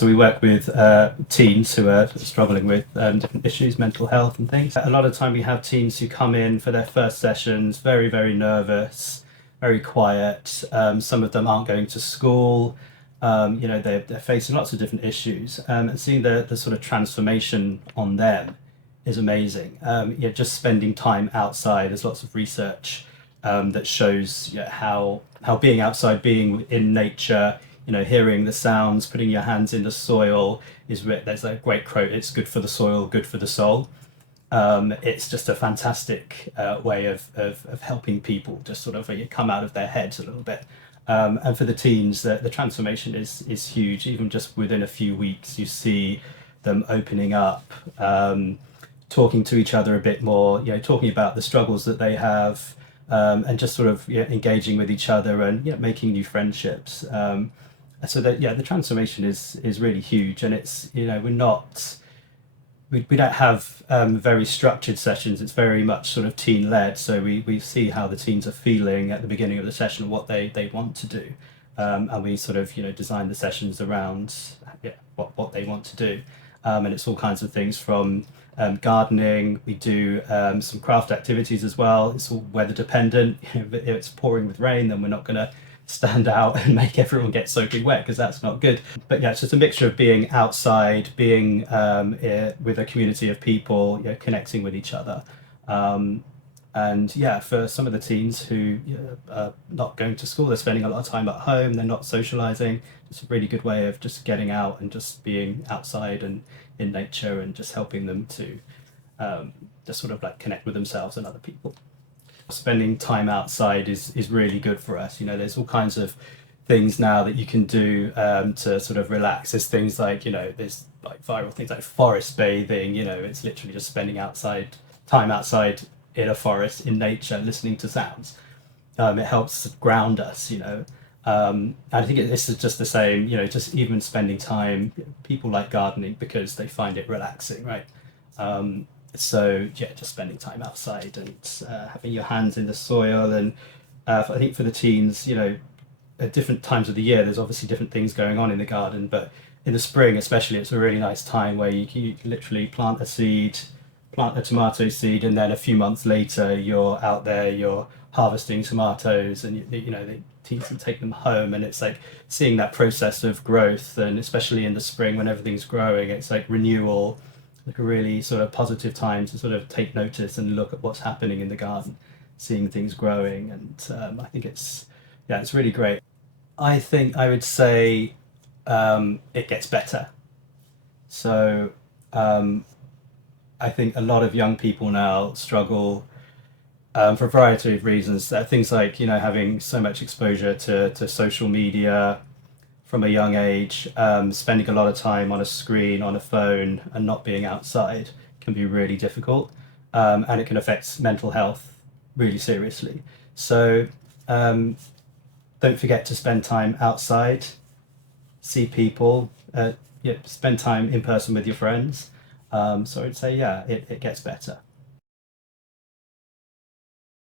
So we work with teens who are struggling with different issues, mental health and things. A lot of the time we have teens who come in for their first sessions, very, very nervous, very quiet. Some of them aren't going to school. They're facing lots of different issues. And seeing the sort of transformation on them is amazing. Just spending time outside. There's lots of research that shows how being outside, being in nature, hearing the sounds, putting your hands in the soil there's a great quote, it's good for the soil, good for the soul. It's just a fantastic way of helping people just sort of come out of their heads a little bit. And for the teens, the transformation is huge. Even just within a few weeks, you see them opening up, talking to each other a bit more, talking about the struggles that they have, and just sort of engaging with each other and making new friendships. So that the transformation is really huge, and it's we don't have very structured sessions. It's very much sort of teen led. So we see how the teens are feeling at the beginning of the session, what they want to do, and we sort of design the sessions around what they want to do, and it's all kinds of things from gardening. We do some craft activities as well. It's all weather dependent. If it's pouring with rain, then we're not going to stand out and make everyone get soaking wet, because that's not good. But it's just a mixture of being outside, being with a community of people, connecting with each other. And for some of the teens who are not going to school, they're spending a lot of time at home, they're not socializing. It's a really good way of just getting out and just being outside and in nature, and just helping them to just sort of connect with themselves and other people. Spending time outside is really good for us. There's all kinds of things now that you can do to sort of relax. There's things like, there's viral things like forest bathing. It's literally just spending time outside in a forest, in nature, listening to sounds. It helps ground us, I think this is just the same, just even spending time. People like gardening because they find it relaxing, right? Just spending time outside and having your hands in the soil. And I think for the teens, at different times of the year, there's obviously different things going on in the garden, but in the spring especially, it's a really nice time where you can literally plant a tomato seed, and then a few months later you're out there, you're harvesting tomatoes, and the teens can take them home, and it's like seeing that process of growth. And especially in the spring when everything's growing, it's like renewal, like a really sort of positive time to sort of take notice and look at what's happening in the garden, seeing things growing. And I think it's really great. I think I would say it gets better. So I think a lot of young people now struggle for a variety of reasons. Things like having so much exposure to social media from a young age, spending a lot of time on a screen, on a phone, and not being outside can be really difficult, and it can affect mental health really seriously. So don't forget to spend time outside, see people, spend time in person with your friends. So I'd say, it gets better.